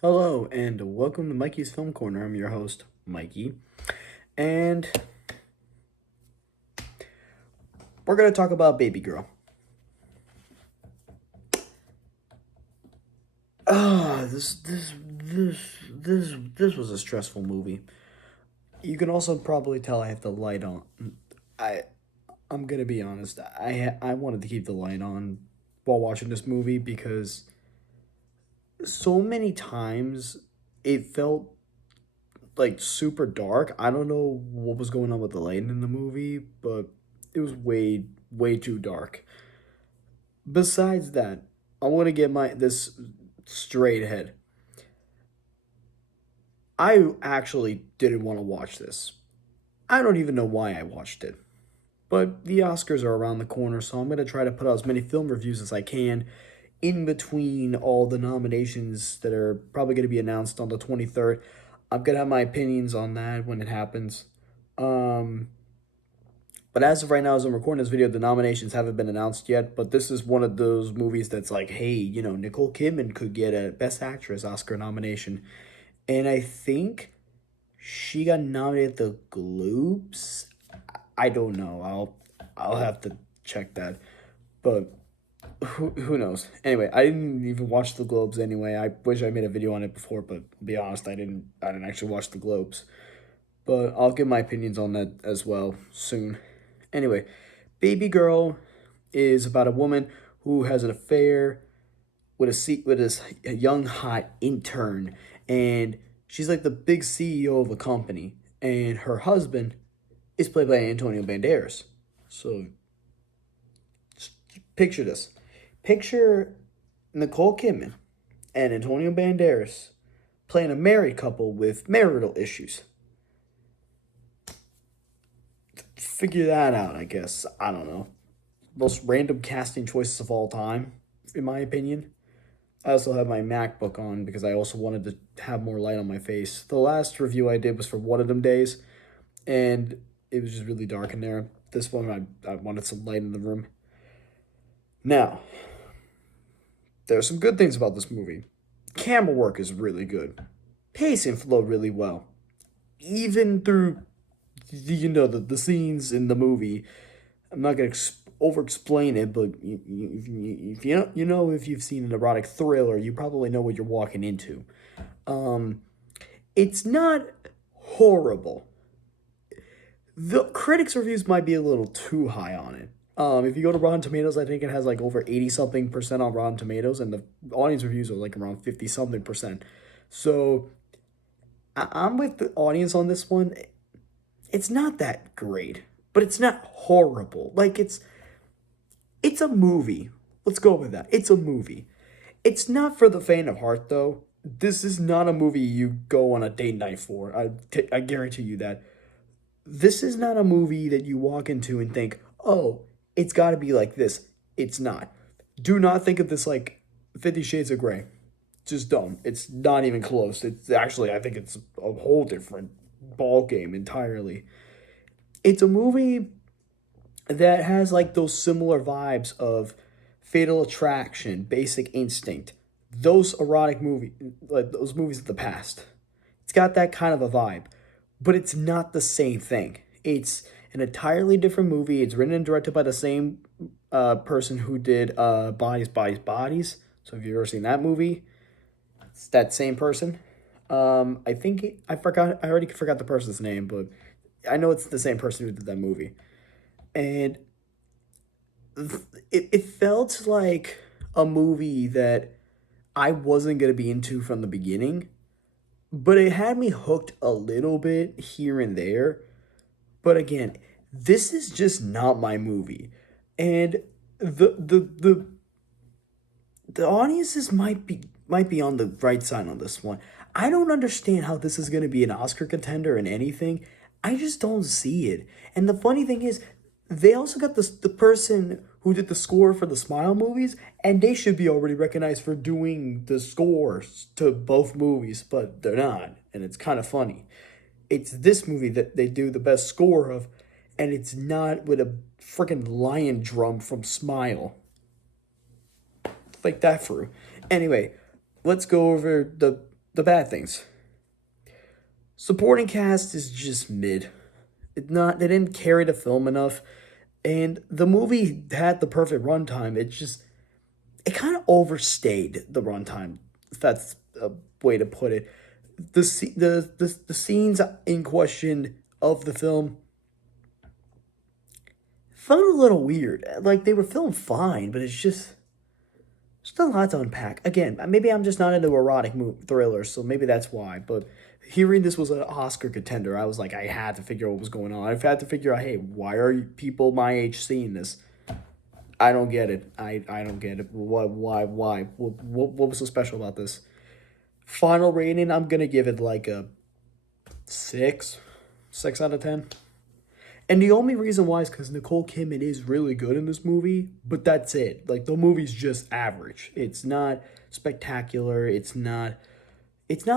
Hello, and welcome to Mikey's Film Corner. I'm your host, Mikey, and we're going to talk about Babygirl. This was a stressful movie. You can also probably tell I have the light on. I I'm gonna be honest. I wanted to keep the light on while watching this movie because so many times it felt like super dark. I don't know what was going on with the lighting in the movie, but it was way too dark. Besides that, I want to get my this straight ahead. I actually didn't want to watch this. I don't even know why I watched it. But the Oscars are around the corner, so I'm going to try to put out as many film reviews as I can in between all the nominations that are probably going to be announced on the 23rd. I'm going to have my opinions on that when it happens. Um, but as of right now, as I'm recording this video, the nominations haven't been announced yet. But this is one of those movies that's like, hey, Nicole Kidman could get a Best Actress Oscar nomination. And I think she got nominated at the Globes. I don't know. I'll have to check that. But who knows? Anyway, I didn't even watch the Globes anyway. I wish I made a video on it before, but to be honest, I didn't actually watch the Globes. But I'll give my opinions on that as well soon. Anyway, Babygirl is about a woman who has an affair with this young hot intern, and she's like the big CEO of a company, and her husband is played by Antonio Banderas. So picture this: picture Nicole Kidman and Antonio Banderas playing a married couple with marital issues. Figure that out, I guess. I don't know. Most random casting choices of all time, in my opinion. I also have my MacBook on because I also wanted to have more light on my face. The last review I did was for One of Them Days, and it was just really dark in there. This one, I wanted some light in the room. Now, there are some good things about this movie. Camera work is really good. Pacing flowed really well. Even through, the scenes in the movie. I'm not going to over explain it, but if if you've seen an erotic thriller, you probably know what you're walking into. Um, it's not horrible. The critics' reviews might be a little too high on it. If you go to Rotten Tomatoes, I think it has like over 80 something percent on Rotten Tomatoes, and the audience reviews are like around 50 something percent. So I'm with the audience on this one. It's not that great, but it's not horrible. Like it's a movie. Let's go with that. It's a movie. It's not for the faint of heart, though. This is not a movie you go on a date night for. I guarantee you that. This is not a movie that you walk into and think, oh, it's got to be like this. It's not. Do not think of this like 50 Shades of Grey. Just don't. It's not even close. It's actually, I think it's a whole different ball game entirely. It's a movie that has like those similar vibes of Fatal Attraction, Basic Instinct, those erotic movie, like those movies of the past. It's got that kind of a vibe, but it's not the same thing. It's an entirely different movie. It's written and directed by the same person who did Bodies, Bodies, Bodies. So if you've ever seen that movie, it's that same person. I think I forgot. I already forgot the person's name, but I know it's the same person who did that movie. And it felt like a movie that I wasn't going to be into from the beginning, but it had me hooked a little bit here and there. But again, this is just not my movie. And the the the the audiences might be on the right side on this one. I don't understand how this is going to be an Oscar contender in anything. I just don't see it. And the funny thing is, they also got the person who did the score for the Smile movies, and they should be already recognized for doing the scores to both movies, but they're not, and it's kind of funny. It's this movie that they do the best score of, and it's not with a freaking lion drum from Smile. Like that through. Anyway, let's go over the The bad things. Supporting cast is just mid. They didn't carry the film enough, and the movie had the perfect runtime. It kind of overstayed the runtime. If that's a way to put it. The scenes in question of the film felt a little weird. Like they were filmed fine, but it's just a lot to unpack. Again, maybe I'm just not into erotic thrillers, so maybe that's why. But hearing this was an Oscar contender, I was like, I had to figure out what was going on. I've had to figure out, hey, why are people my age seeing this? I don't get it. I don't get it. Why? What was so special about this? Final rating, I'm gonna give it like a 6 out of 10. And the only reason why is because Nicole Kidman is really good in this movie, but that's it. Like the movie's just average. It's not spectacular. It's not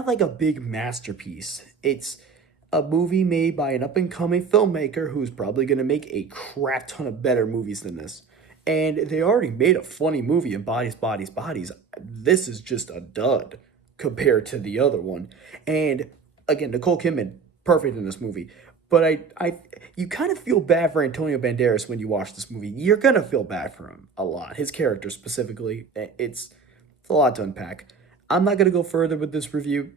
like a big masterpiece. It's a movie made by an up and coming filmmaker who's probably gonna make a crap ton of better movies than this. And they already made a funny movie in Bodies, Bodies, Bodies. This is just a dud compared to the other one. And again, Nicole Kidman, perfect in this movie. But you kind of feel bad for Antonio Banderas when you watch this movie. You're gonna feel bad for him a lot. His character specifically, it's a lot to unpack. I'm not gonna go further with this review.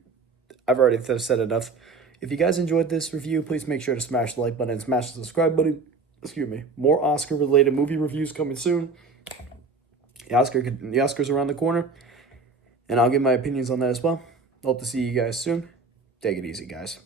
I've already said enough. If you guys enjoyed this review, please make sure to smash the like button and smash the subscribe button. Excuse me. More Oscar-related movie reviews coming soon. The Oscars around the corner, and I'll give my opinions on that as well. Hope to see you guys soon. Take it easy, guys.